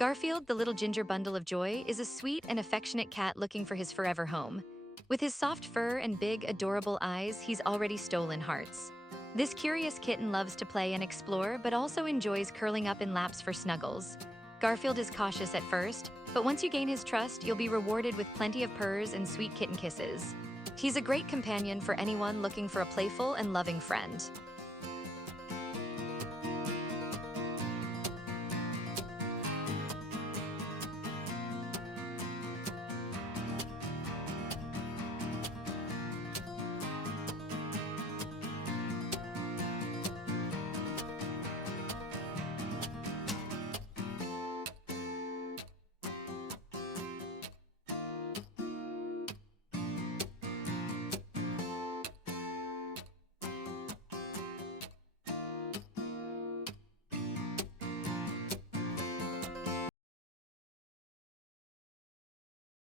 Garfield, the little ginger bundle of joy, is a sweet and affectionate cat looking for his forever home. With his soft fur and big, adorable eyes, he's already stolen hearts. This curious kitten loves to play and explore, but also enjoys curling up in laps for snuggles. Garfield is cautious at first, but once you gain his trust, you'll be rewarded with plenty of purrs and sweet kitten kisses. He's a great companion for anyone looking for a playful and loving friend.